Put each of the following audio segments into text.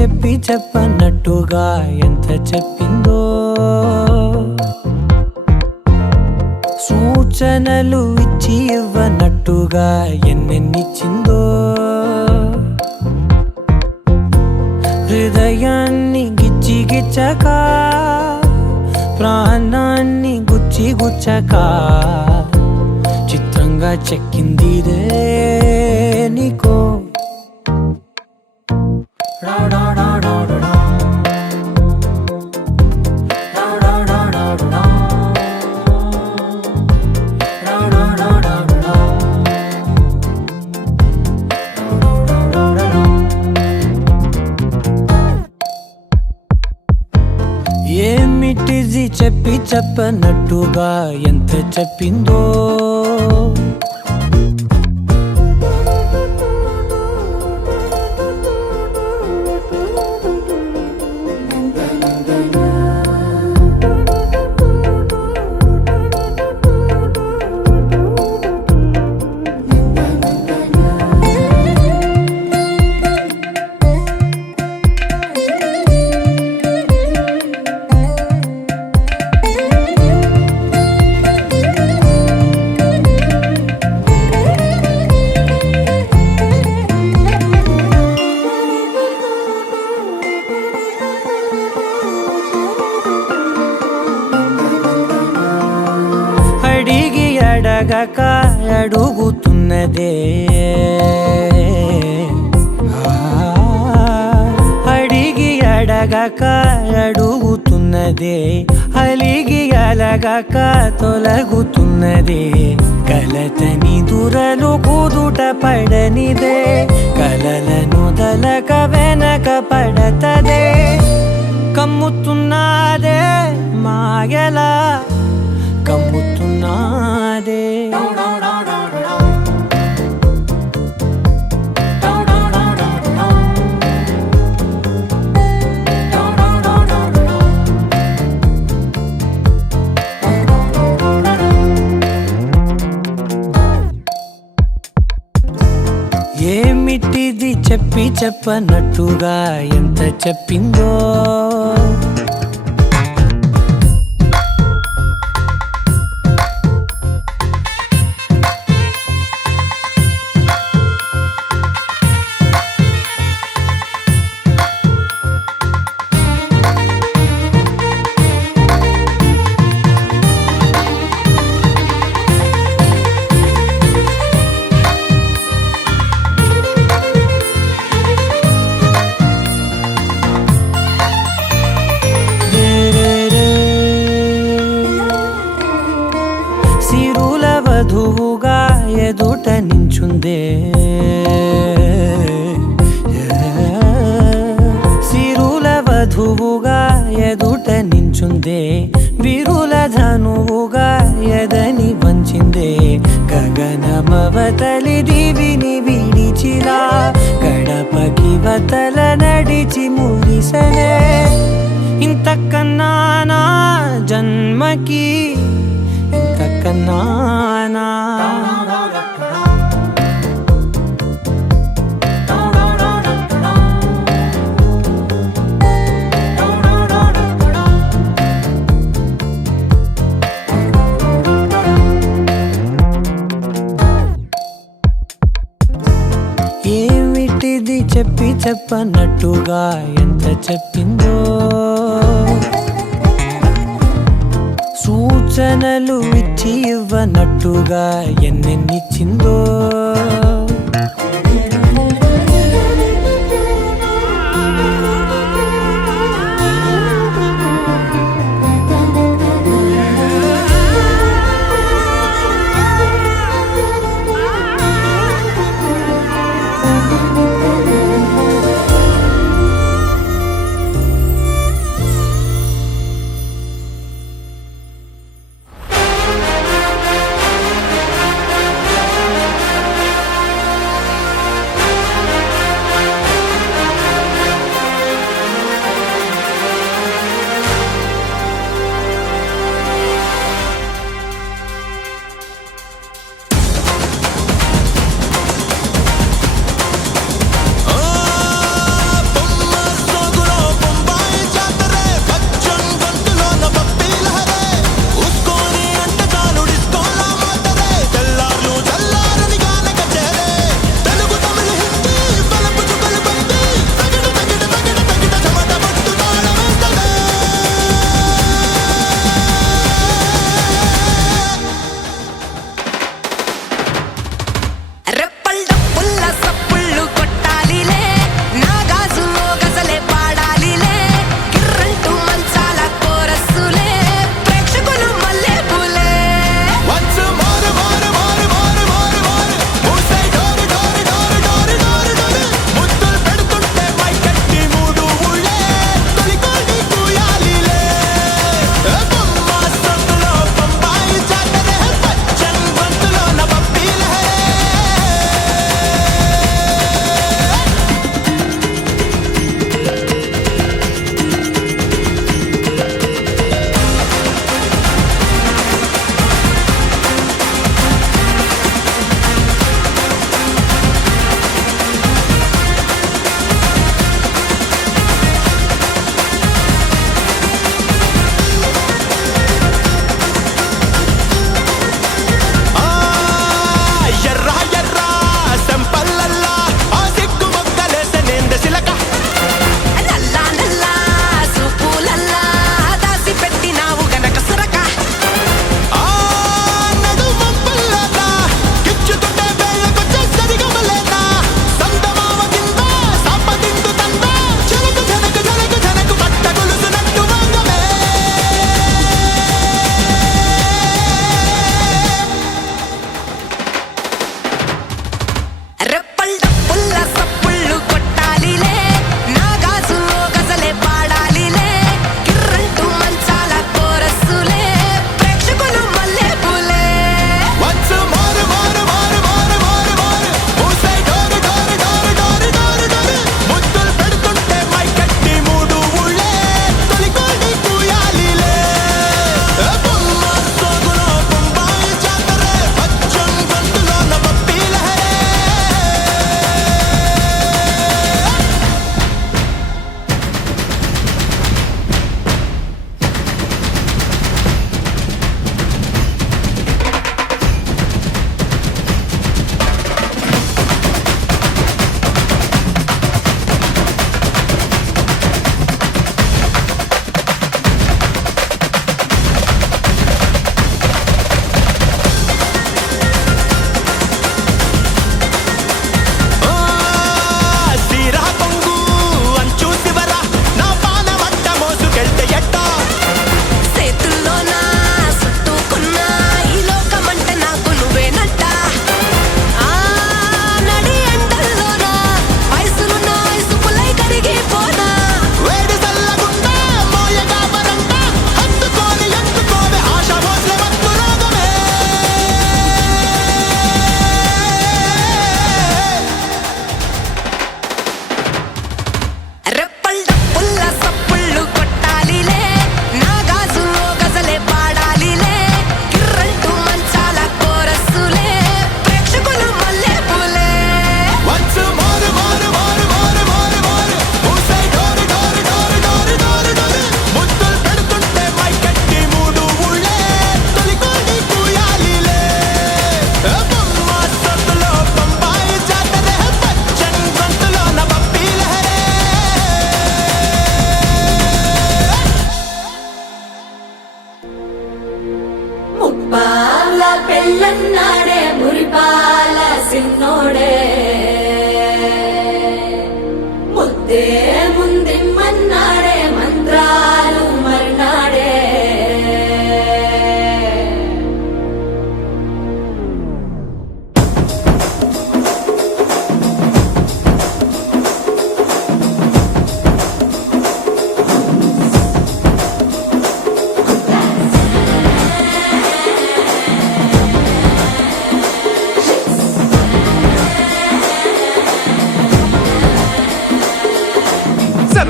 చెప్పి చెప్పనట్టుగా ఎంత చెప్పిందో, సూచనలు ఇచ్చి ఇవ్వనట్టుగా ఎన్నెన్నిచ్చిందో, హృదయాన్ని గిచ్చి గిచ్చక ప్రాణాన్ని గుచ్చి గుచ్చక చిత్రంగా చెక్కిందిరే నీకో. ఏమిటిది చెప్పి చెప్పనట్టుగా ఎంత చెప్పిందో, అడిగి అడగక అడుగుతున్నదే, అడిగి అడగక అడుగుతున్నదే, అలిగి అలగక తొలగుతున్నదే, కలతని దురలు కుదుట పడనిదే, కలలను దలక వెనక పడతదే, కమ్ముతున్నదే మాయలా కమ్ముతున్నదే. ఏమిటిది చెప్పి చెప్పనట్టుగా ఎంత చెప్పిందో, సిరుల వధువుగా ఎదుట నించుందే, సిరుల వధువుగా ఎదుట నించుందే, విరుల ధనువుగా ఎదని వంచిందే, గగనమవతలి దివిని విడిచిలా గడపకి వతల నడిచి మురిసనే, ఇంతకన్నా నా జన్మకి ఇంతకన్నా. ఏమిటిది చెప్పి చెప్పనట్టుగా ఎంత చెప్పిందో, సూచనలు ఇచ్చి ఇవ్వనట్టుగా ఎన్నెన్నిచ్చిందో,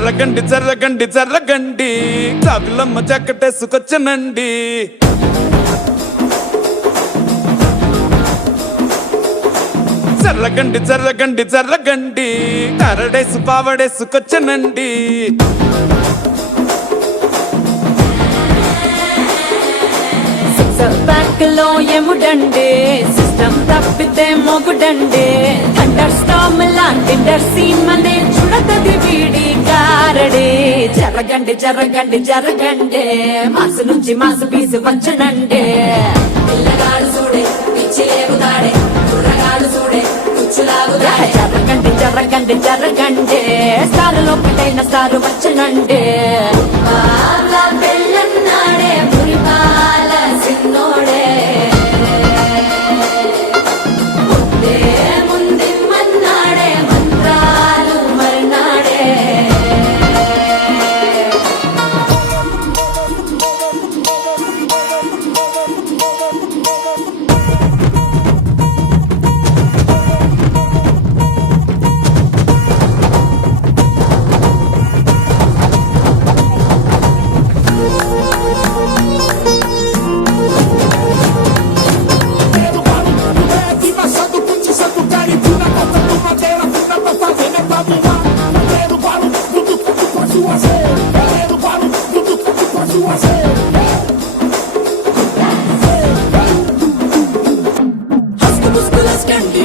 జర్రగండి జర్రగండి జర్రగండి జాబిలమ్మ జాకెటేసుకొచ్చనండి. జర్రగండి జర్రగండి జర్రగండి కరడేసు పావడేసుకొచ్చనండి. బ్యాక్ లో ఎముడండే సిస్టమ్ తప్పితే మొగుడండే థండర్ స్టామ్ లాంటి సీన్ మనే చూడతది వీడి కారడే. జరగండి జరగండి జరగండే మాసు నుంచి మాసు పీసు వంచనండే. పిల్లగాడు చూడే పిచ్చి లేగుతాడే కుర్రగాడు చూడే కుచ్చులాగుతాడే. జరగండి జరగండి జరగండే స్టారులో ఒకటైన స్టారు వచ్చనండే. పెళ్ళన్నాడే మురిపాల సిన్నోడే ముందే మన్నాడే మంత్రాలు మర్నాడే.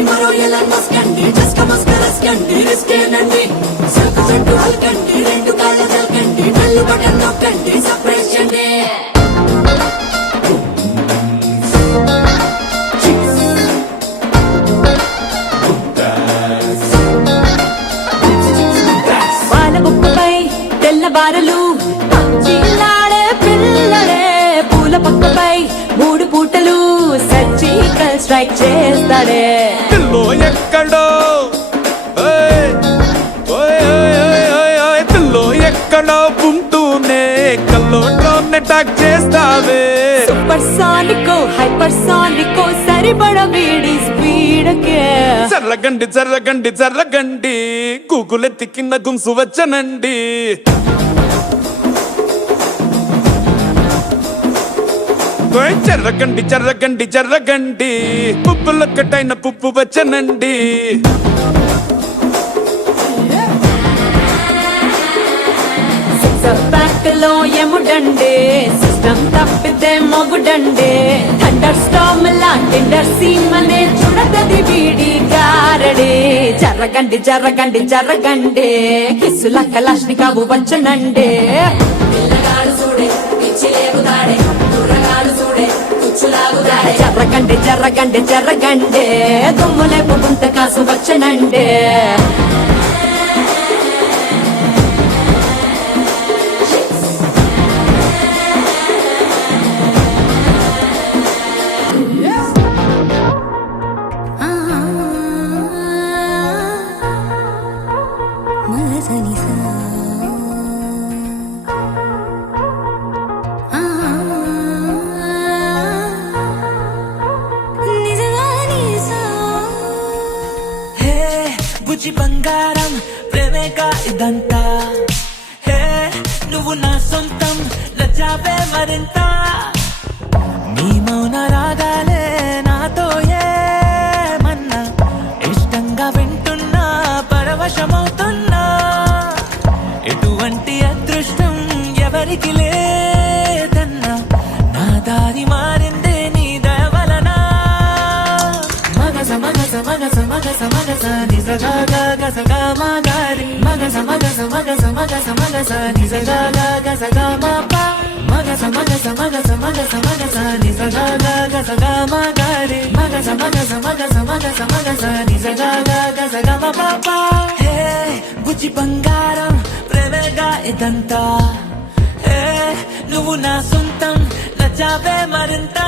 మరో ఎలా మస్కండి జస్క మస్కరస్కండి రిస్కేనండి. సరుకు చెట్టు హల్కండి రెండు కాళ్ళ జల్కండి కళ్ళు బటన్ నొక్కండి సపరేషన్. వాళ్ళ ముక్కుపై తెల్లబారలు పచ్చిలాడే పిల్లడే పూల పక్కపై మూడు పూటలు సర్జికల్ స్ట్రైక్ చేస్తాడే. పిల్లో ఎక్కడో ఓయ్ ఓయ్ ఓయ్ ఓయ్ ఓయ్ పిల్లో ఎక్కడో ఉంటూనే కల్లోట్లోనే టాక్ చేస్తావే. సూపర్ సానికో హైపర్ సానికో సరిపడ వీడి స్పీడ్కే. జర్రగండి జర్రగండి జర్రగండి గూగులెత్తి కింద గుంసు వచ్చనండి. జర్రగండి జర్రగండి జర్రగండి పుప్పులొక్కటైన పుప్పు వచ్చనండి. బ్యాక్ లో ఎముడండే సిస్టమ్ తప్పితే మొగుడండే థండర్ స్టామ్ లాంటి సీన్ మనే చూడతది వీడి కారడే. జరగండి జరగండి జరగండి కిస్సుల కలాష్నికావు వంచనండే. పిల్లగాడు చూడే పిచ్చి లేగుతాడే కుర్రగాడు చూడే కుచ్చులాగుతాడే. జరగండి జరగండి జరగండి దుమ్ములేపు గుంత కాసు వచ్చనండే. బుజ్జి బంగారం ప్రేమేగా ఇదంతా. హే నువ్వు నా సొంతం నచ్చావే మరింత. నీ మౌన రాగాలే నాతో ఏమన్నా ఇష్టంగా వింటున్నా పరవశమవుతున్నా. ఎటువంటి అదృష్టం ఎవరికి లేదన్నా నా దారి మారిందే నీ దయవలన. మగస మగస మగస మగస మగస నిజగా గసగా మాగారి మగస మగస మగస మగస మగస నిజగా గసగా మాపా. మగస మగస మగస మగస మగస నిజగా గసగా మాగారి మగస మగస మగస మగస మగస నిజగా గసగా మా పాపా. హే బుజ్జి బంగారం ప్రేమేగా ఇదంతా. హే నువ్వు నా సొంతం నచ్చావే మరింత.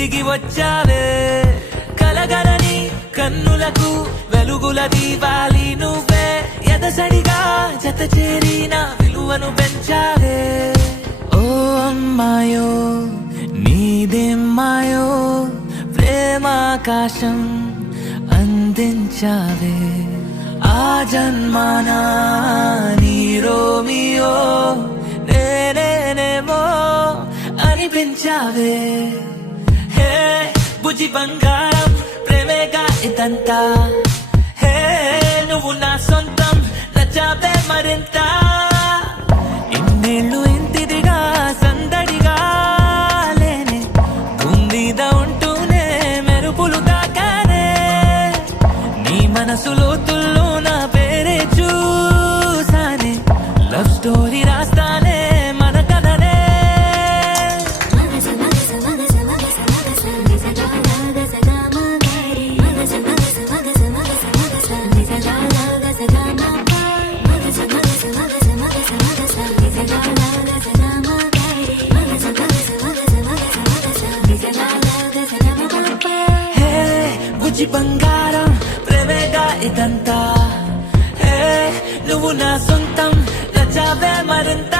దిగి వచ్చావే కలగలని కన్నులకు వెలుగుల దీవాలి నువ్వే ఎదసడిగా జత చేరిన విలువను పెంచావే ఓ అమ్మాయో నీదేమ్మాయో ప్రేమాకాశం అందించావే ఆ జన్మానా నీ రోమియో నేనేనేమో అనిపించావే హే బుజ్జి బంగారం ప్రేమేగా ఇదంతా హే నువ్వు నా సొంతం నచ్చావే మరింత ఇన్నేళ్ళు ఇంతిదిగా సందడిగా లేనే కుందీద ఉంటూనే మెరుపులు తాకానే నీ మనసులో తుల్లో నా పేరే చూసానే లవ్ స్టోరీ రాస్తానే మన కథనే హే బుజ్జి బంగారం ప్రేమేగా ఇదంతా హే నువ్వు నా సొంతం నచ్చావే మరింత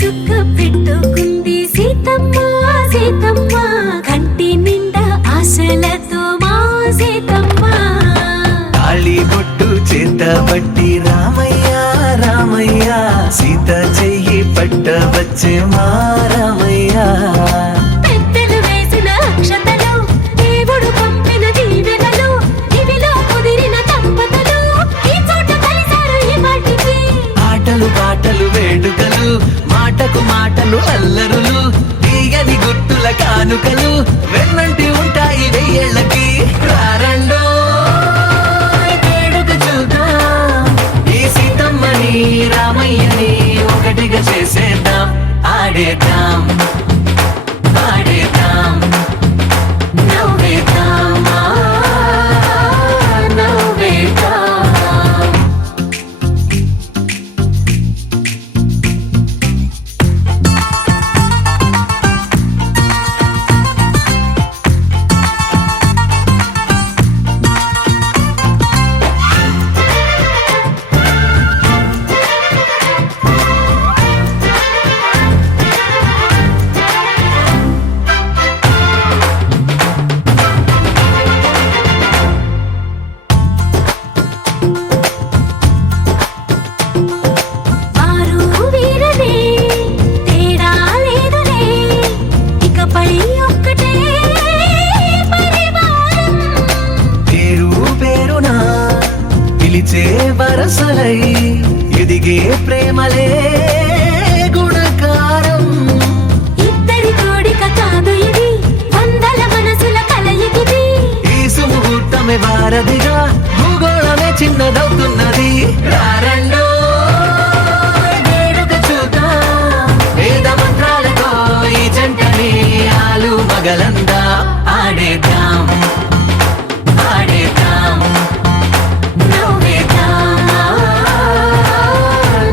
చుక్క పెట్టుకుంది సీతమ్మ సీతమ్మ కంటి నిండా ఆశలతో మా సీతమ్మ తాళి బొట్టు చేతబట్టి రామయ్య రామయ్య సీత చెయ్యి పట్ట వచ్చే మా రామయ్య పెద్దలు వేసిన అక్షతలు దేవుడు పంపిన దీవెనలు ఇవిలో కుదిరిన దంపతులు ఈ చోట కలిసారు ఈ వాటికి ఆటలు పాటలు వేడుకలు మాటకు మాటలు అల్లరులు తీయని గుర్తుల కానుకలు వెన్నంటి ఉంటాయి వెయ్యేళ్ళకి రారండో వేడుక చూద్దాం ఈ సీతమ్మని రామయ్యని ఒకటిగా చేసేద్దాం ఆడేద్దాం ఆడేద్దాం నవ్వేద్దాం నవ్వేద్దాం వారు వీరనే తేడా లేదులే ఇకపై ఒక్కటే పరివారం పేరు పేరునా పిలిచే వరసలై ఎదిగే ప్రేమలే గుణకారం ఇద్దరి కోడిక కాదు ఇది వందల మనసుల కలయికిది ఈ సుముహూర్తమే వారధిగా భూగోళమే చిన్నదవుతున్నది రారండో వేడుక చూద్దాం వేద మంత్రాలతో ఈ జంటని ఆలు మగలందా ఆడేద్దాం ఆడేద్దాం నవ్వేద్దాం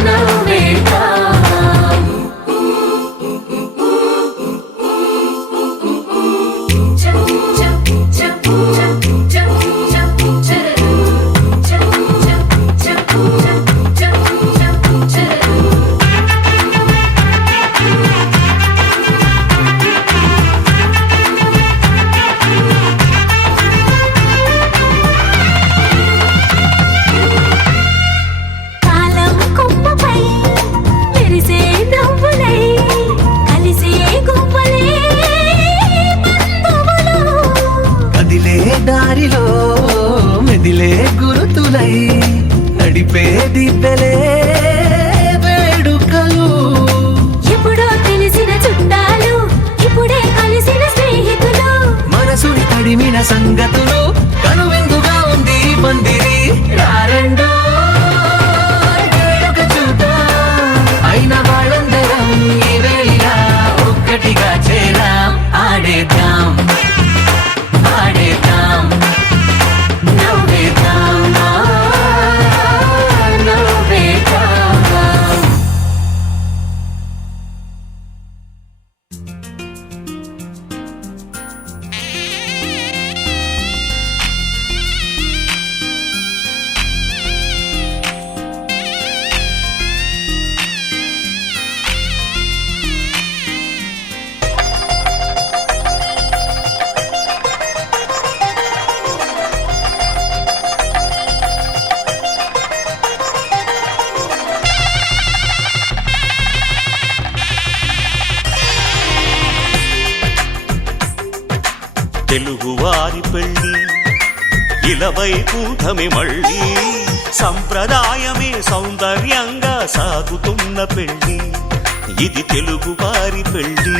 నవ్వేద్దాం చ చ చ చ చ చ తెలుగువారి పెళ్ళి ఇలవైకుంఠమే మళ్ళీ సంప్రదాయమే సౌందర్యంగా సాగుతున్న పెళ్ళి ఇది తెలుగువారి పెళ్ళి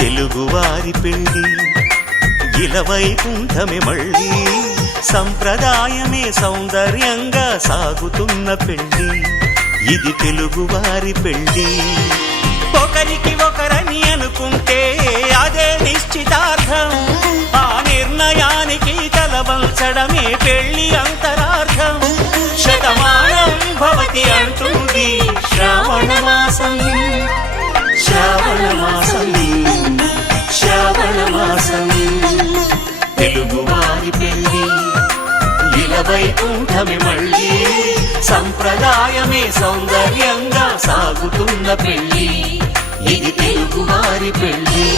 తెలుగువారి పెళ్ళి ఇలవైకుంఠమే మళ్ళీ సంప్రదాయమే సౌందర్యంగా సాగుతున్న పెళ్ళి ఇది తెలుగువారి పెళ్ళి ఒకరికి ఒకరని అనుకుంటే అదే నిశ్చితార్థం ఆ నిర్ణయానికి తలవంచడమే పెళ్లి అంతరార్థం శతమానం భవతి అంటుంది శ్రావణ మాసం శ్రావణ మాసం శ్రావణ మాసం తెలుగువారి పెళ్ళి ఇలవైకుంఠమే మళ్ళీ సంప్రదాయమే సౌందర్యంగా సాగుతున్న పెళ్ళి ఇది తెలుగువారి పెళ్ళి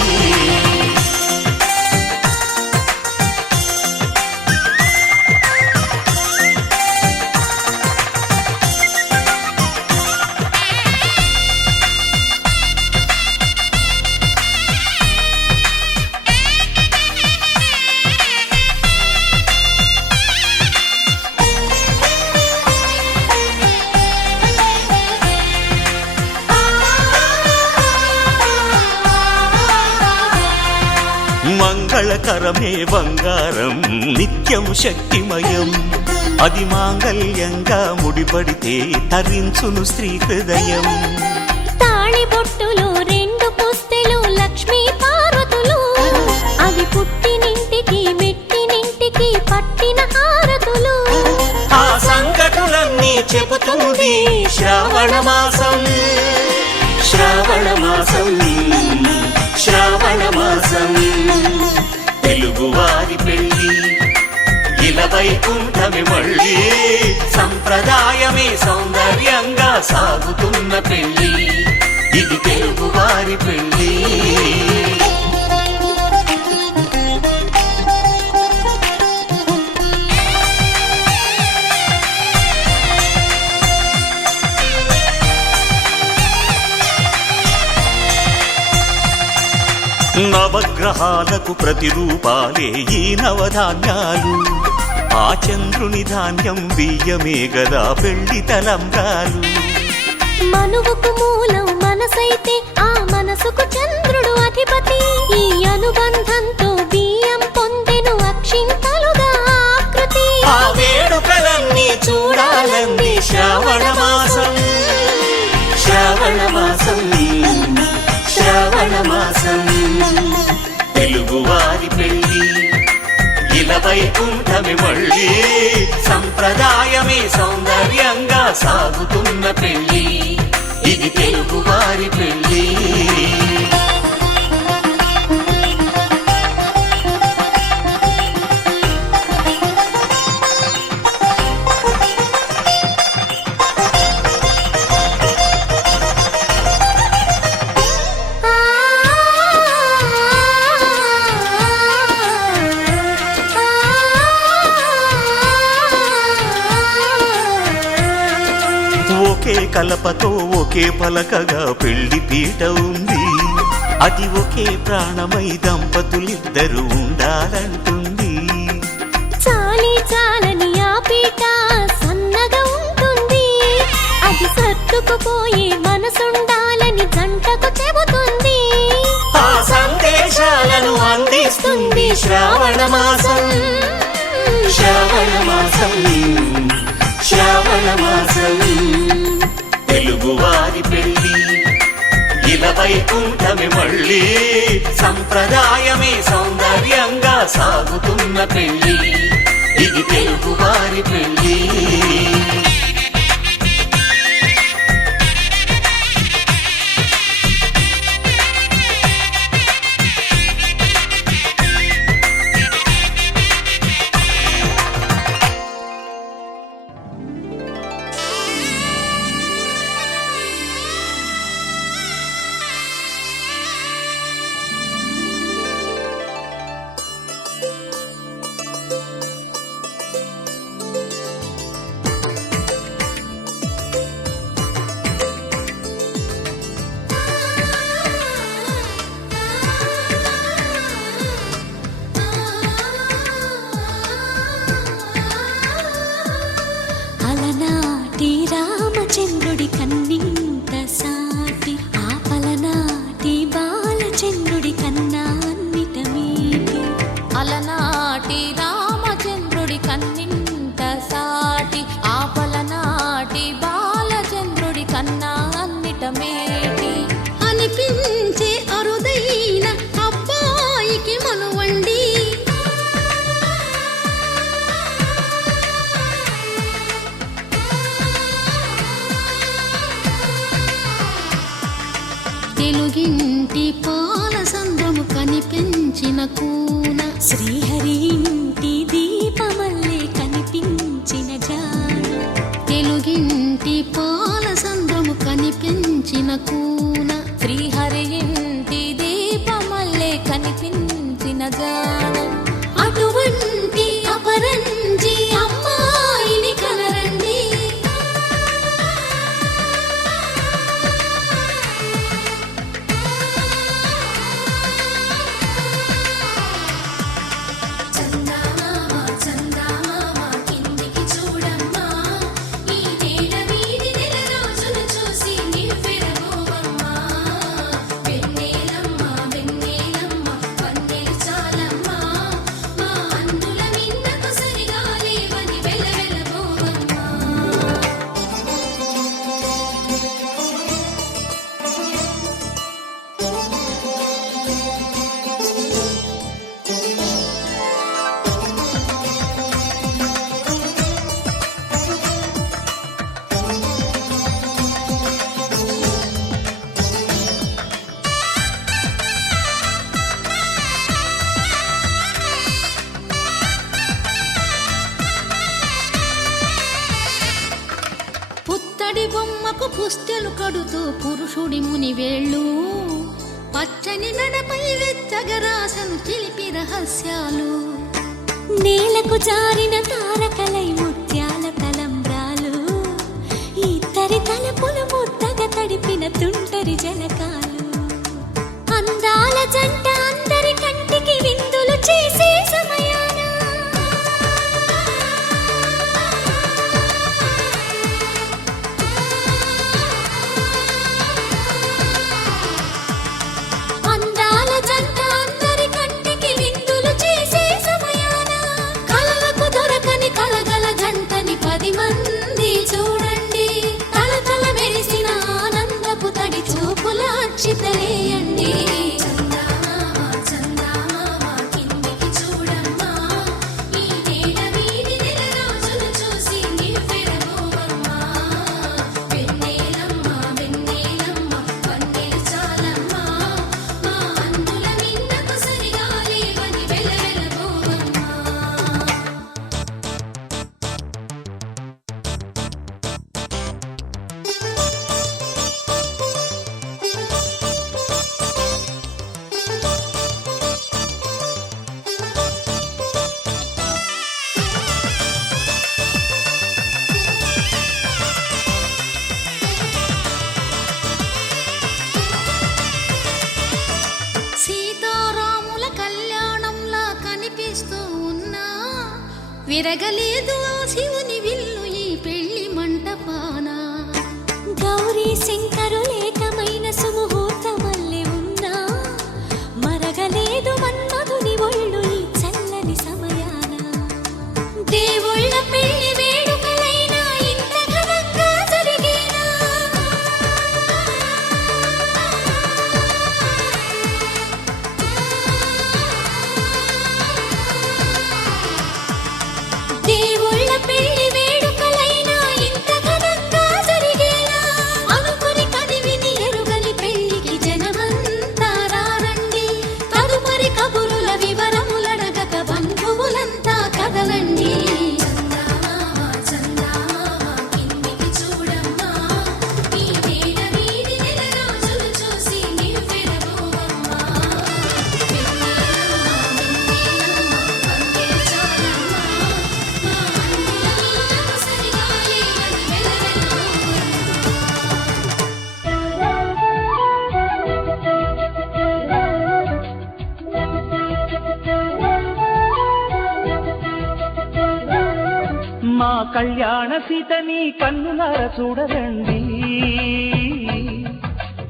మంగళకరమే బంగారం నిత్యం శక్తిమయం అది మాంగళ్యంగా ముడిపడితే తరించును స్త్రీ హృదయం తాళి బొట్టులు రెండు పుస్తెలు లక్ష్మీ పార్వతులు అవి పుట్టినింటికి మెట్టినింటికి పట్టిన హారతులు ఆ సంకటులన్నీ చెబుతుంది శ్రావణ మాసం శ్రావణ మాసం శ్రావణ మాసం తెలుగువారి పెళ్ళి ఇలవైకుంఠమే మళ్ళీ సంప్రదాయమే సౌందర్యంగా సాగుతున్న పెళ్ళి ఇది తెలుగువారి పెళ్ళి నవగ్రహాలకు ప్రతిరూపాలే ఈ నవధాన్యాలు ఆ చంద్రుని ధాన్యం బియ్యమే గదా పెళ్లి తలంబ్రాలు మనువుకు మూలం మనసైతే ఆ మనసుకు చంద్రుడు అధిపతి ఈ అనుబంధంతో బియ్యం పొందెను అక్షింతలుగా ఆకృతి ఆ వేడుకలన్నీ చూడాలంది శ్రావణ మాసం శ్రావణ మాసం శ్రావణ మాసం తెలుగువారి పెళ్ళి ఇలవైకుంఠమే మళ్ళీ సంప్రదాయమే సౌందర్యంగా సాగుతున్న పెళ్ళి ఇది తెలుగువారి పెళ్ళి ఒకే కలపతో ఒకే పలకగా పెళ్లి పీట ఉంది అది ఒకే ప్రాణమై దంపతులిద్దరూ ఉండాలంటుంది చాలి చాలని ఆ పీట సన్నగా ఉంటుంది అది సర్దుకుపోయే మనసుండాలని జంటకు చెబుతుంది ఆ సందేశాలను అందిస్తుంది శ్రావణ మాసం శ్రావణ మాసం శ్రావణ మాసం తెలుగువారి పెళ్ళి ఇలవైకుంఠమే మళ్ళీ సంప్రదాయమే సౌందర్యంగా సాగుతున్న పెళ్ళి ఇది తెలుగువారి పెళ్ళి కూన శ్రీహరి ఇంటి దీపమల్లే కనిపించిన జాడ తెలుగింటి పాల సంద్రము కనిపించిన కూన శ్రీహరి ఇంటి దీపమల్లే కనిపించిన జాడ అటువంటి అపరంజి అమ్మాయిని కనరండి చందమామ చందమామ కిందికి చూడమ్మా ఈ నేల వీధి నెల రోజులు చూసి నివ్వెరబోవమ్మా వెన్నెలమ్మ వెన్నెలమ్మ వన్నెలు చాలమ్మా మా అందుల మిన్నకు సరిగా లేవని వెలవెలబోవమ్మా పుత్తడి బొమ్మకు పుస్తెలు కడుతూ పురుషుడి ముని వేళ్ళు పచ్చని నడపై వెచ్చగరాసను చిలిపి రహస్యాలు నేలకు జారిన తారకలై ముత్యాల తలంబ్రాలు ఇద్దరి తలపులు ముద్దగా తడిపిన తుంటరి జలకాలు అందాల జంట అందరి కంటికి విందులు చేసే సమయాన అందాల జంట అందరి కంటికి విందులు చేసే సమయాన కలలకు దొరకని కలగల జంటని 10 మంది చూడండి తలతల మెరిసిన ఆనందపు తడి చూపుల అక్షితలేయండి చందమామ చందమామ కిందికి చూడమ్మా ఈ నేల వీధి నెల రోజులు చూసి నివ్వెరబోవమ్మా వెన్నెలమ్మ వెన్నెలమ్మ వన్నెలు చాలమ్మా మా అందుల మిన్నకు సరిగా లేవని వెలవెలబోవమ్మా సీతారాముల కళ్యాణంలా కనిపిస్తూ ఉన్నా విరగలేదు ఆ శివుని విల్లు ఈ పెళ్లి మంటపాన గౌరీ శంకరులేకమైన సుముహూర్తమల్లె ఉన్నా మరగలేదు మన్మధుని ఒళ్ళు ఈ చల్లని సమయాన దేవుళ్ళ పెళ్లి వేడుకలైనా ఇంత ఘనంగా జరిగేనా దేవుళ్ళ పెళ్లి వేడుకలైనా ఇంత ఘనంగా జరిగేలా అనుకుని కదివిని ఎరుగని పెళ్లికి జనమంతా రారండి తదుపరి కబురుల వివరములడగక బంధువులంతా కదలండి చందమామ చందమామ కిందికి చూడమ్మా ఈ నేల వీధి నెల రోజులు చూసి నివ్వెరబోవమ్మా వెన్నెలమ్మ వెన్నెలమ్మ వన్నెలు చాలమ్మా మా అందుల మిన్నకు సరిగా లేవని వెలవెలబోవమ్మా మా కళ్యాణ సీతని కన్నులార చూడరండి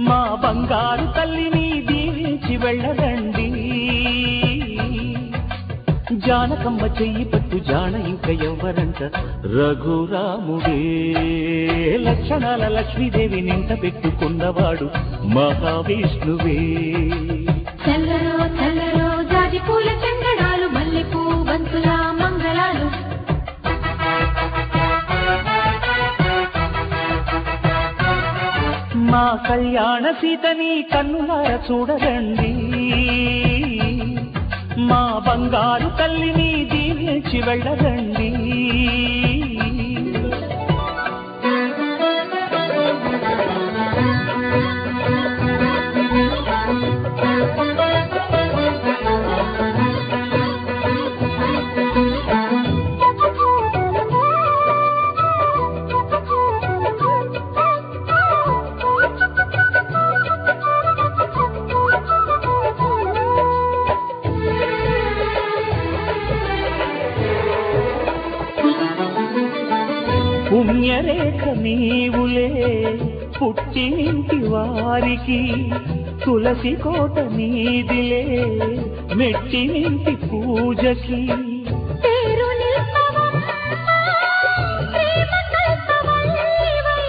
మా బంగారు తల్లిని దీవించి వెళ్ళరండి జానకమ్మ చెయ్యి పట్టు జాన ఇంక ఎవ్వరంట రఘురాముడే లక్షణాల లక్ష్మీదేవి నింట పెట్టుకున్నవాడు మహావిష్ణువే చల్లలో చల్లలో జాజి పూల చందనాలు మల్లెపూ బంతుల మంగళాలు మా కళ్యాణ సీతని కన్నులార చూడరండి మా బంగారు తల్లిని దీవించి వెళ్ళరండి. పుణ్యరేఖ నీవులే పుట్టినింటి వారికి, తులసి కోట నీదిలే మెట్టినింటి పూజకి. పేరు నిల్పవమ్మా, ప్రేమ కల్పవల్లివై,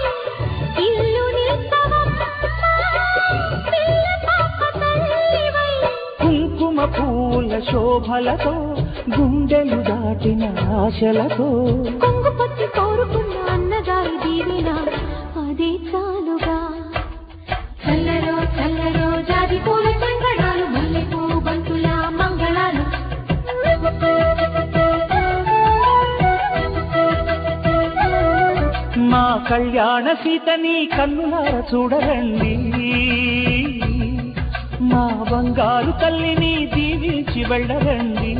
ఇల్లు నిల్పవమ్మా, పిల్ల పాప తల్లివై. కుంకుమ పూల శోభలతో గుండెలు దాటిన ఆశలతో, కొంగు పచ్చి కోరుకున్న అన్నగారి దీవెన అదే చాలుగా. చల్లరో చల్లరో జాజి పూల చెంగడాలు, మల్లెపూ బంతుల మంగళాలు. మా కళ్యాణ సీతని కన్నులార చూడరండి. మా బంగారు తల్లిని దీవించి వెళ్ళరండి.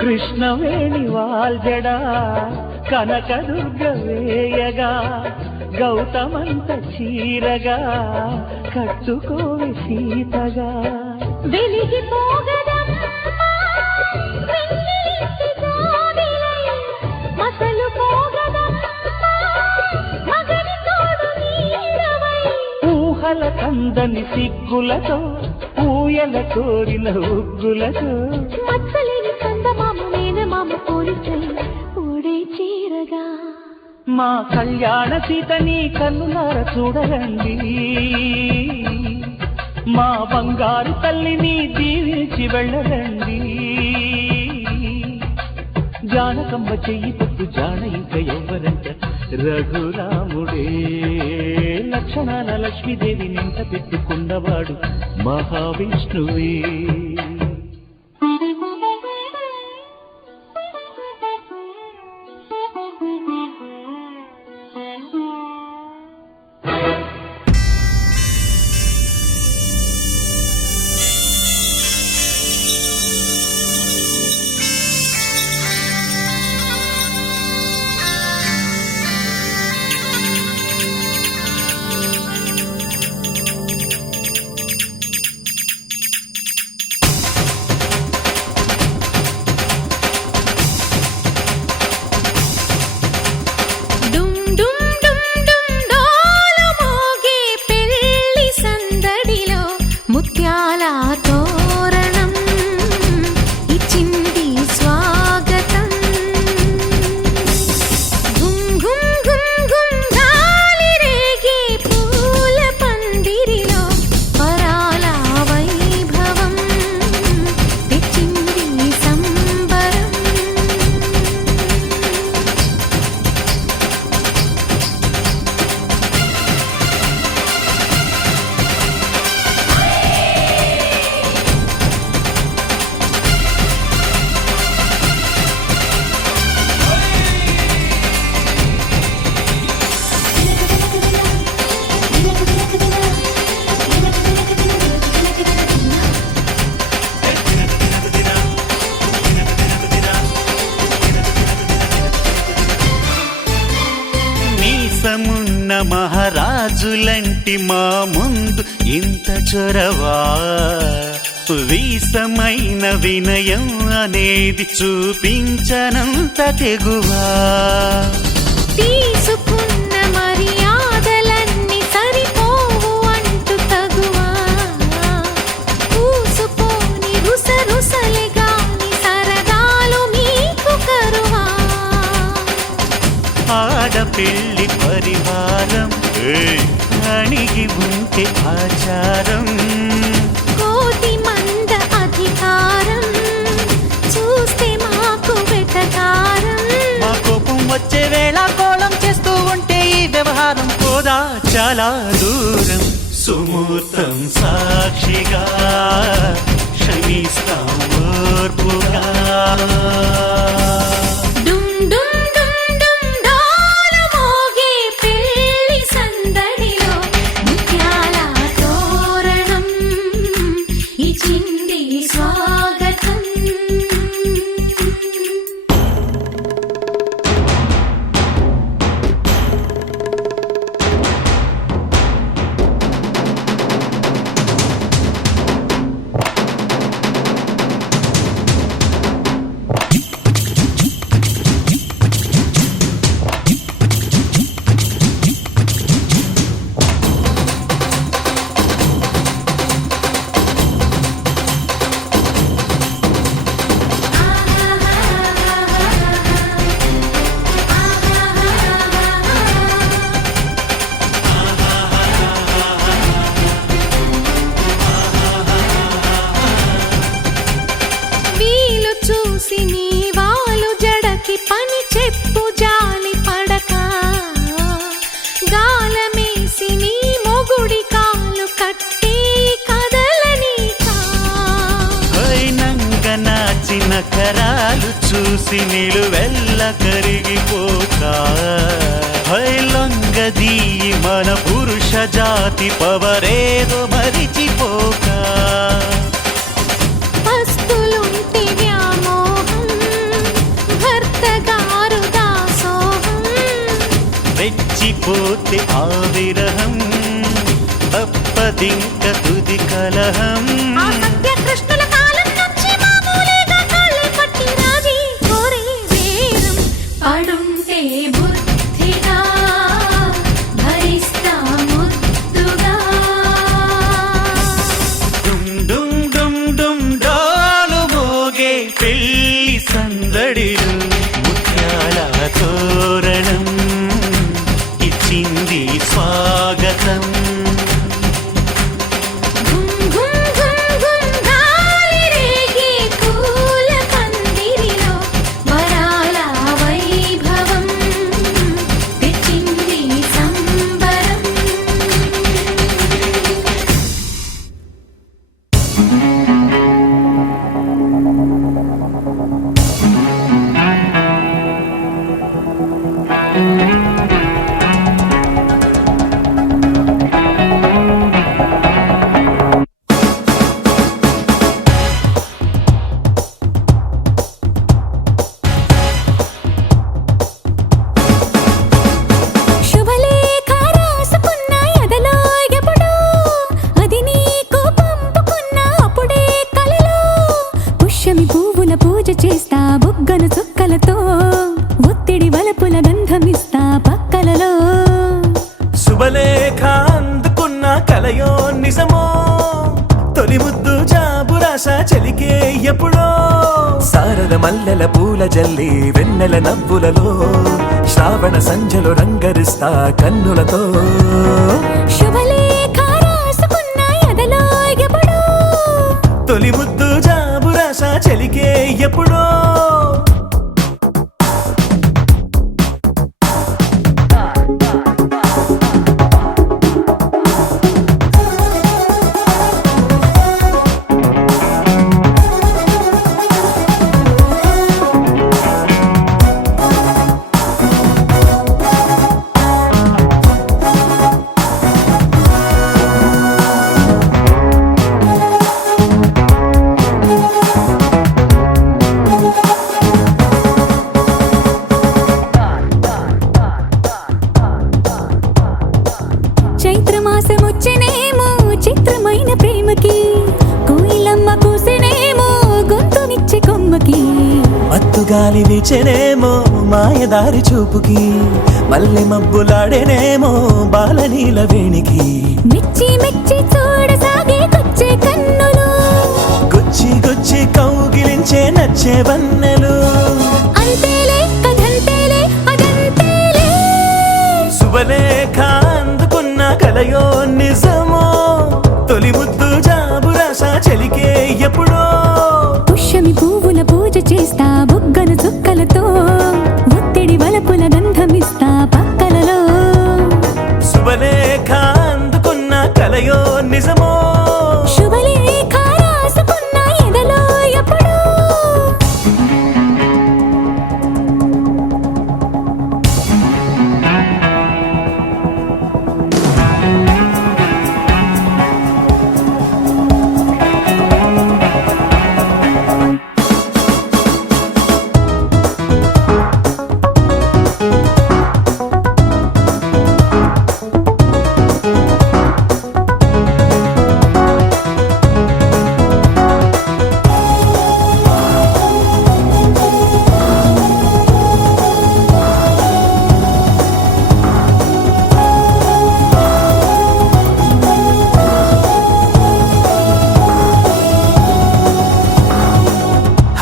కృష్ణవేణి వాల్జడా కనకదుర్గ వేయగా, గౌతమంత చీరగా కట్టుకోవి సీతగా. వెలిగిపోగదమ్మా వెన్నెలింటి జాబిలై, మసలు పోగదమ్మా మగని తోడు నీడవై. ఊహల కందని సిగ్గులతో ఊయల కోరిన ఉగ్గులతో, మచ్చలేని చందమామ మేనమామ పోలికై ఓడే చీరగా. మా కళ్యాణ సీతని కన్నులార చూడరండి. మా బంగారు తల్లిని దీవించి వెళ్ళరండి. జానకమ్మ చెయ్యి పట్టు జాన ఇంక ఎవ్వరంట, రఘురాముడే లక్షణాల లక్ష్మీదేవి నింట పెట్టుకున్నవాడు మహావిష్ణువే. వీసమున్న మహారాజులంటి మా ముందు ఇంత చొరవా, వీసమైన వినయం అనేది చూపించనంత తెగువా. తీసుకున్న మర్యాదల పెళ్లి పరివారం అణిగి ఉంటే ఆచారం కోటి మంద అధికారం చూస్తే మాకు వెటకారం మా కోపం వచ్చే వేళ కోళం చేస్తూ ఉంటే ఈ వ్యవహారం పోదా చాలా దూరం సుమూర్తం సాక్షిగా క్షమిస్తాం ఓర్పుగా డుమ్ డుమ్ డుమ్ డుమ్ డోలు మోగే పెళ్లి సందడిలో ముత్యాల తోరణం ఇచ్చింది స్వాగతం వీలు చూసి నీ వాలు జడకి పని చెప్పు జాలి పడక గాలమేసి నీ మొగుడి కాలు కట్టి కదలనీకా నంగ నాచిన కరాలు చూసి నిలువెల్ల కరిగిపోక లొంగదీయి మన పురుష జాతి పవరేదో మరిచిపోక పస్తులుంటి వ్యామోహం భర్త గారు దాసోహం రెచ్చిపోతే ఆ విరహం తప్పదింక తుది కలహం ఆ సత్య కృష్ణుల కాలం నుంచి మామూలుగా కాళ్ళే పట్టి రాజీ కోరే వేరం పడుంటే బుద్ధిగా భరిస్తా ముద్దుగా డుమ్ డుమ్ డుమ్ డుమ్ డోలు మోగే పెళ్లి సందడిలు ముత్యాల తోరణం ఇచ్చింది స్వాగతం ఘుమ్ ఘుమ్ ఘుమ్ ఘుమ్ గాలి రేగి పూల పందిరిలో వరాల వైభవం తెచ్చింది సంబరం శుభలేఖ రాసుకున్న ఎదలో ఎప్పుడో అది నీకు పంపుకున్న అప్పుడే కలలో పుష్యమి పువ్వుల పూజ చేస్తా బుగ్గను చుక్కలతో ఒత్తిడి వలపుల గంధమిస్తా పక్కలలో శుభలేఖ అందుకున్న కలయో నిజమో తొలి ముద్దు జాబురాస చెలికే ఎప్పుడో సారద మల్లెల పూల జల్లి వెన్నెల నవ్వులలో శ్రావణ సంధ్యలో రంగరిస్తా కన్నులతో శుభలేఖ రాసుకున్న ఎదలో ఎప్పుడో తొలి ముద్దు జాబురాస చెలికే ఎప్పుడో చైత్రమాసమొచ్చినేమో చిత్రమైన ప్రేమకి కోయిలమ్మ కూసినేమో గొంతునిచ్చే కొమ్మకి మత్తుగాలి వీచెనేమో మాయదారి చూపుకి మల్లె మబ్బులాడేనేమో బాలనీల వేణికి మెచ్చి మెచ్చి చూడసాగే కొచ్చే కన్నులు గుచ్చి గుచ్చి కౌగిలించే నచ్చే వన్నెలు అంతేలే కథంతేలే అదంతేలే శుభలేఖ అందుకున్న కలయో నిజమో తొలి ముద్దు జాబు రాస చెలికే ఎప్పుడో పుష్యమి పువ్వుల పూజ చేస్తా బుగ్గను చుక్కలతో ఒత్తిడి వలపుల గంధమిస్తా పక్కలలో శుభలేఖ అందుకున్న కలయో నిజమో శుభలేఖ రాసుకున్న ఎదలో ఎప్పుడో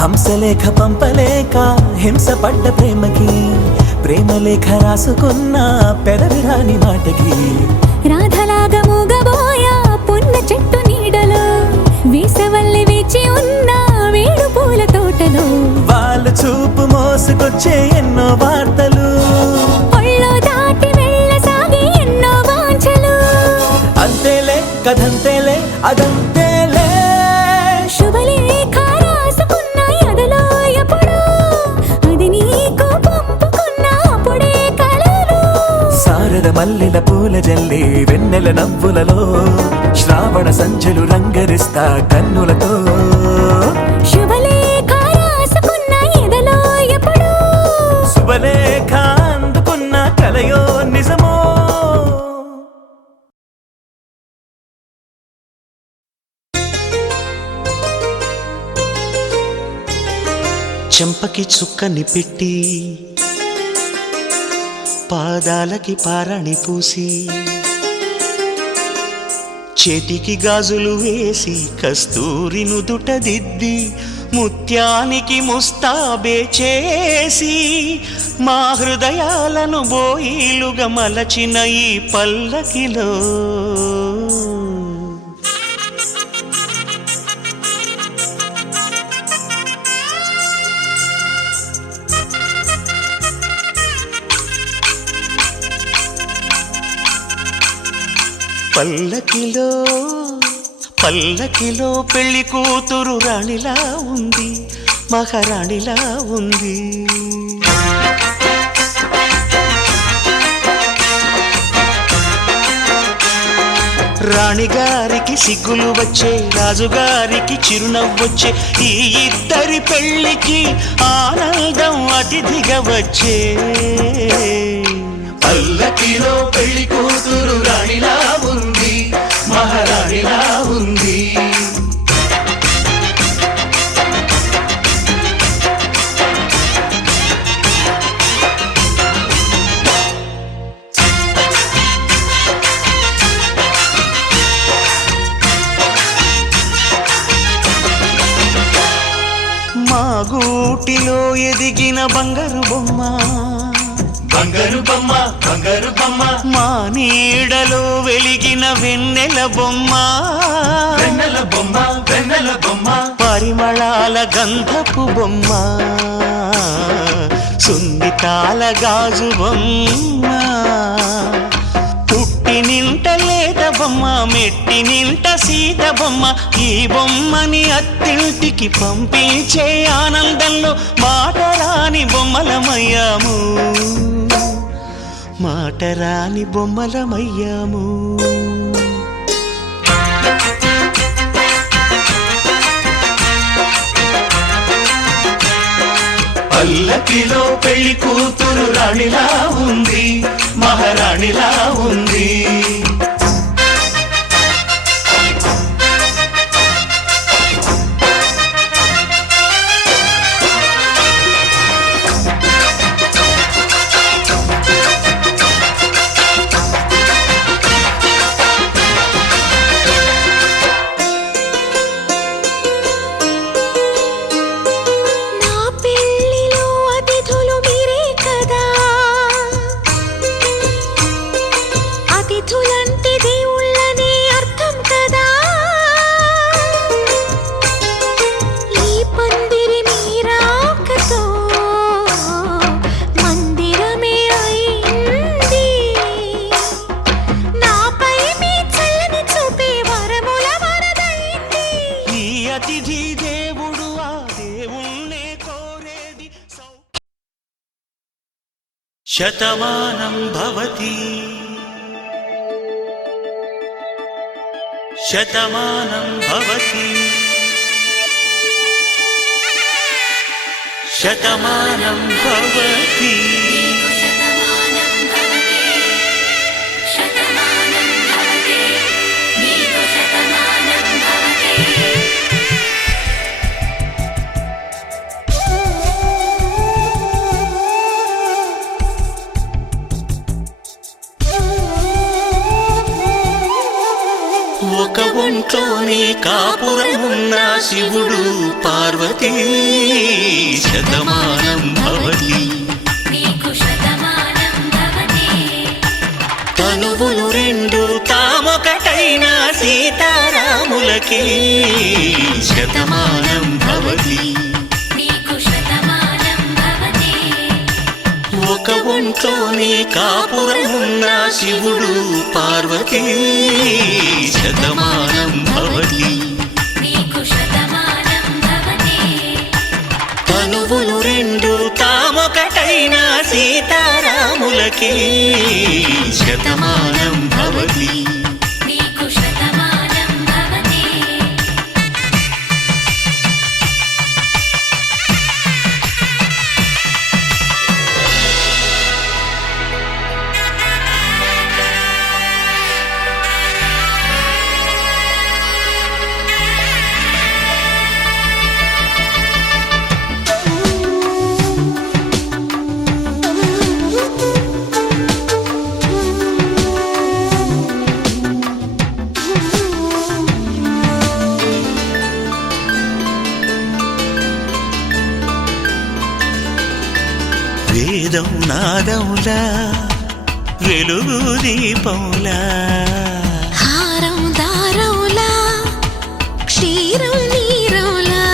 హంసలేఖ పంపలేక హింసపడ్డ ప్రేమకి ప్రేమలేఖ రాసుకున్న పెదవిరాని మాటకి రాధలాగా మూగబోయా పున్న చెట్టు నీడలో వేసవల్లి వేచి ఉన్న వేడు పూల తోటలో వాళ్ళ చూపు మోసుకొచ్చే ఎన్నో వార్తలు ఒళ్ళో దాటి వెళ్ళసాగి ఎన్నో వాంఛలు అంతేలే కథంతేలే అదంతేలే శుభలేఖ రాసుకున్న ఎదలో ఎప్పుడో అది నీకు పంపుకున్న అప్పుడే కలలు శారద మల్లెల పూల జల్లి వెన్నెల నవ్వులలో శ్రావణ సంధ్యలు రంగరిస్తా కన్నులతో శుభలేఖ రాసుకున్న ఎదలో ఎప్పుడో శుభలేఖ అందుకున్న కలయో నిజమో చెంపకి చుక్కని పెట్టి పాదాలకి పారాణి పూసి చేతికి గాజులు వేసి కస్తూరి నుదుట దిద్ది ముత్యానికి ముస్తాబే చేసి మా హృదయాలను బోయిలుగా మలచిన ఈ పల్లకిలో పల్లకిలో పల్లకిలో పెళ్లి కూతురు రాణిలా ఉంది, మహారాణిలా ఉంది. రాణిగారికి సిగ్గులు వచ్చే, రాజుగారికి చిరునవ్వొచ్చే, ఈ ఇద్దరి పెళ్లికి ఆనందం అతిథిగా వచ్చే. పల్లకిలో పెళ్లి కూతురు రాణిలా ఉంది, మహారాణిలా ఉంది. మా గూటిలో ఎదిగిన బంగారు బొమ్మ, బంగారు బొమ్మ, బంగారు బొమ్మ. మా నీడలో వెలిగిన వెన్నెల బొమ్మ, వెన్నెల బొమ్మ, వెన్నెల బొమ్మ. పరిమళాల గంధపు బొమ్మ, సున్నితాల గాజు బొమ్మ. పుట్టి నింట లేత బొమ్మ, మెట్టి నింట సీత బొమ్మ. ఈ బొమ్మని అత్తింటికి పంపించే ఆనందంలో మాటరాని బొమ్మలమయ్యాము, మాటరాని బొమ్మలమయ్యాము. పల్లకిలో పెళ్లి కూతురు రాణిలా ఉంది, మహారాణిలా ఉంది. నాథులంటే దేవుళ్ళనే అర్థం కదా ఈ పందిరి మీరాకతో మందిరమే అయింది నాపై మీ చల్లని చూపే వరముల వరదైంది ఈ అతిథి దేవుడు ఆ దేవుణ్ణే కోరేది శతమానం భవతి శతమానం భవతి శతమానం భవతి ఒక ఒంట్లోనే కాపురమున్న శివుడు పార్వతీ శతమానం భవతి తనువులు రెండు తామొకటైన సీతారాములకి శతమానం భవతి ఒక ఒంట్లోనే కాపురమున్న శివుడు పార్వతీ శతమానం భవతి తనువులు రెండు తామొకటైన సీతారాములకి శతమానం భవతి వేదం నాదములా వెలుగు దీపములా హారం దారౌలా క్షీరం నీరౌలా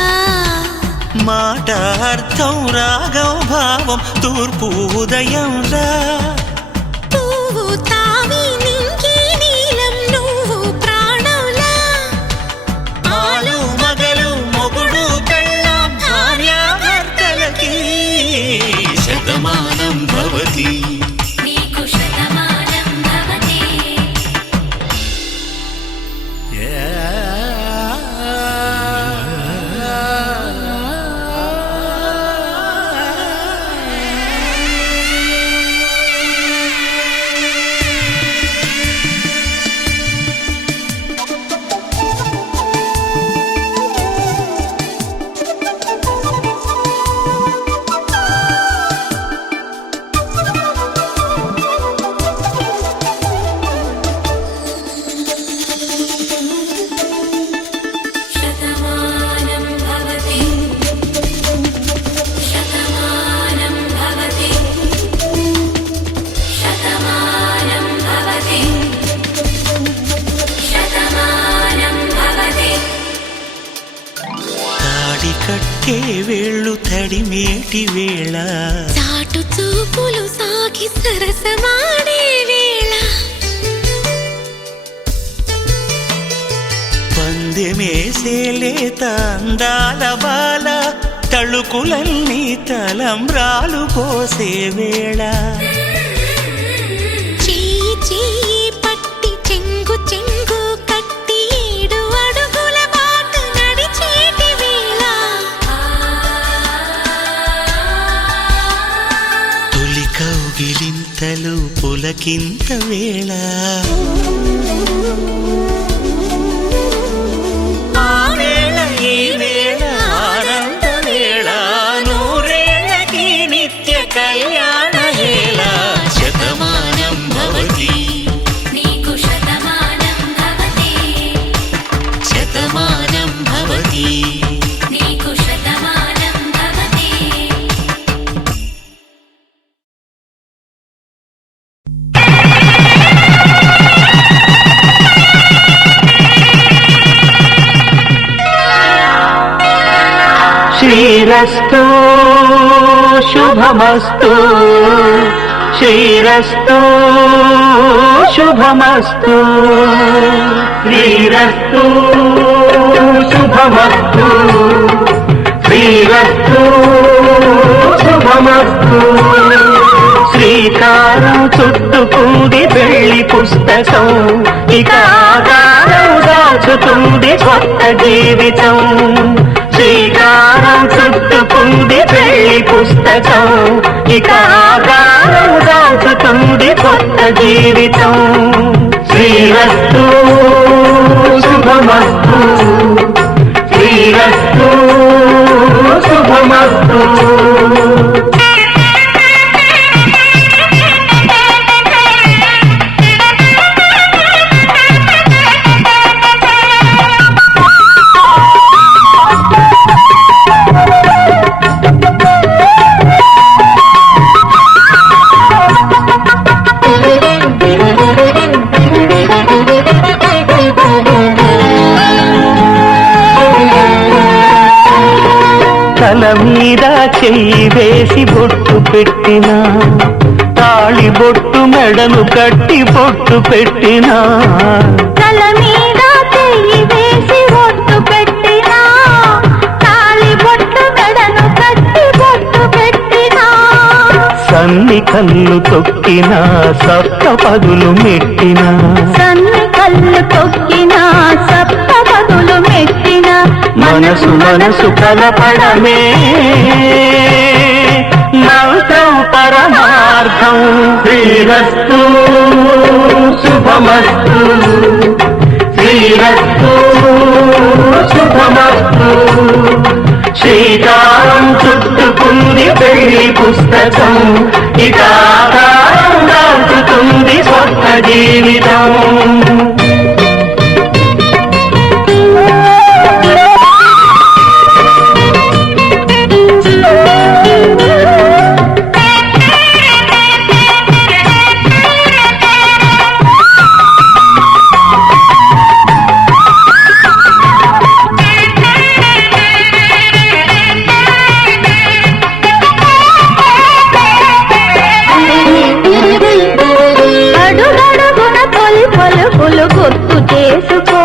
మాట అర్థం రాగం భావం తూర్పు ఉదయంలా పువ్వు తావి నింగి నీలం నువ్వు ప్రాణంలా ఆలు మగలు మొగుడు పెళ్ళాం భార్యాభర్తలకి శతమానం భవతి కట్టే వేళ్ళు తడిమేటి వేళ చాటు చూపులు సాగి సరసమాడే వేళ పందెమేసేలేత అందాల బాల తళుకులన్నీ తలంబ్రాలు పోసే వేళ చెయ్యి చెయ్యి పట్టి చెంగు చెంగు కట్టి 7 అడుగుల బాట నడిచేటి వేళ తొలి కౌగిలింతలు పులకింత వేళ కళ్యాణ హేళ శతమానం భవతి శతమానం భవతి శ్రీరస్తు శుభమస్తు శ్రీరస్తు శుభమస్తు శ్రీరస్తు శుభమస్తు శ్రీరస్తు శుభమస్తు శ్రీకారం చుట్టుకుంది పెళ్లి పుస్తకం ఇక ఆకారం దాచుతుంది కొత్త జీవితం శ్రీకారం చుట్టుకుంది పెళ్లి పుస్తకం ఇక ఆకారం దాచుతుంది కొత్త జీవితం శ్రీరస్తు శుభమస్తు శ్రీరస్తు శుభమస్తు తల మీద చెయ్యి వేసి బొట్టు పెట్టినా తాళి బొట్టు మెడను కట్టి బొట్టు పెట్టినా తల మీద చెయ్యి వేసి బొట్టు పెట్టినా తాళి బొట్టు మెడను కట్టి బొట్టు పెట్టినా సన్ని కళ్ళు తొక్కినా సప్త పదులు మెట్టినా సన్ని కళ్ళు తొక్కినా సప్త పదులు మెట్టినా మనసు మనసు కలపడమే మంత్రం పరమార్థం శ్రీరస్తు శుభమస్తు శ్రీరస్తు శుభమస్తు శ్రీకారం చుట్టుకుంది పెళ్లి పుస్తకం ఇక ఆకారం దాచుతుంది కొత్త జీవితం అడుగడుగున తొలి పలుకులు గుర్తు చేసుకో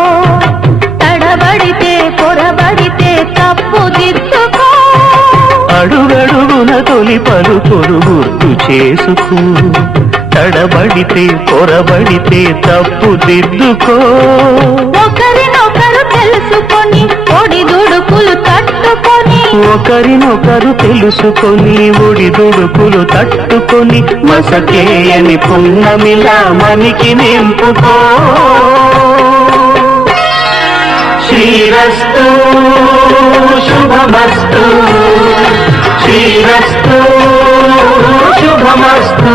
తడబడితే పొరబడితే తప్పు దిద్దుకో అడుగడుగున తొలి పలుకులు గుర్తు చేసుకో తడబడితే పొరబడితే తప్పు దిద్దుకో ఒకరినొకరు తెలుసుకొని ఒడిదుడుకులు తట్టుకొని ఒకరినొకరు తెలుసుకొని ఒడిదుడుకులు తట్టుకొని మసకేయని పున్నమిలా మనికి నింపుకో శ్రీరస్తు శుభమస్తు శ్రీరస్తు శుభమస్తు